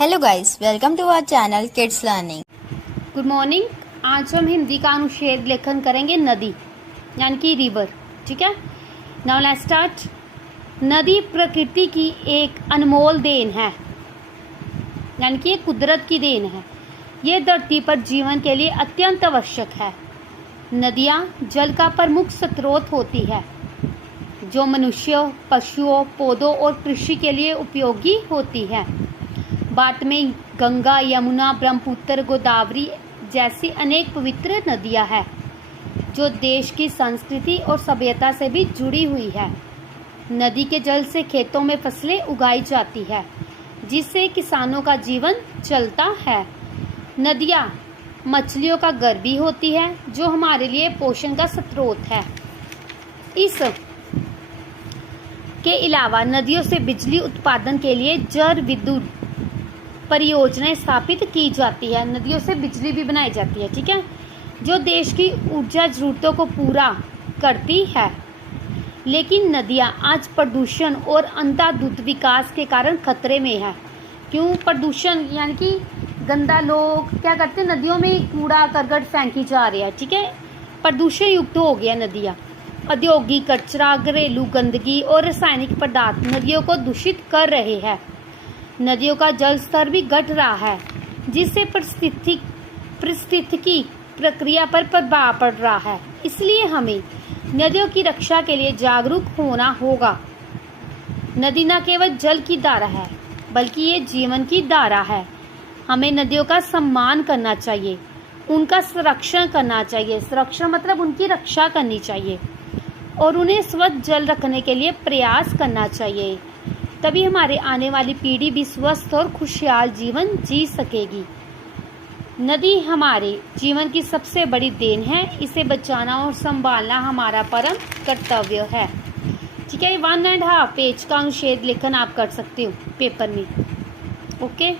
Hello guys, welcome to our channel kids learning. Good morning. आज हम हिंदी का अनुच्छेद लेखन करेंगे नदी यानी कि रिवर। ठीक है, नाउ लेट्स स्टार्ट। नदी प्रकृति की एक अनमोल देन है, यानी कि एक कुदरत की देन है। ये धरती पर जीवन के लिए अत्यंत आवश्यक है। नदियाँ जल का प्रमुख स्रोत होती है जो मनुष्यों, पशुओं, पौधों और कृषि के लिए उपयोगी होती है। भारत में गंगा, यमुना, ब्रह्मपुत्र, गोदावरी जैसी अनेक पवित्र नदियां हैं जो देश की संस्कृति और सभ्यता से भी जुड़ी हुई है। नदी के जल से खेतों में फसलें उगाई जाती है जिससे किसानों का जीवन चलता है। नदियां मछलियों का घर भी होती है जो हमारे लिए पोषण का स्रोत है। इस के अलावा नदियों से बिजली उत्पादन के लिए जल विद्युत परियोजनाएं स्थापित की जाती है। नदियों से बिजली भी बनाई जाती है, ठीक है, जो देश की ऊर्जा जरूरतों को पूरा करती है। लेकिन नदियां आज प्रदूषण और अंधाधुंध विकास के कारण खतरे में है। क्यों? प्रदूषण यानी कि गंदा, लोग क्या करते हैं, नदियों में कूड़ा करकट फेंकी जा रहे हैं। ठीक है, प्रदूषण युक्त हो गया नदियां। औद्योगिक कचरा, घरेलू गंदगी और रासायनिक पदार्थ नदियों को दूषित कर रहे हैं। नदियों का जल स्तर भी घट रहा है जिससे पारिस्थितिकी प्रक्रिया पर प्रभाव पड़ रहा है। इसलिए हमें नदियों की रक्षा के लिए जागरूक होना होगा। नदी न केवल जल की धारा है बल्कि ये जीवन की धारा है। हमें नदियों का सम्मान करना चाहिए, उनका संरक्षण करना चाहिए। संरक्षण मतलब उनकी रक्षा करनी चाहिए और उन्हें स्वच्छ जल रखने के लिए प्रयास करना चाहिए। तभी हमारे आने वाली पीढ़ी भी स्वस्थ और खुशहाल जीवन जी सकेगी। नदी हमारे जीवन की सबसे बड़ी देन है। इसे बचाना और संभालना हमारा परम कर्तव्य है। ठीक है, 1.5 पेज का अनुच्छेद लेखन आप कर सकते हो पेपर में। ओके।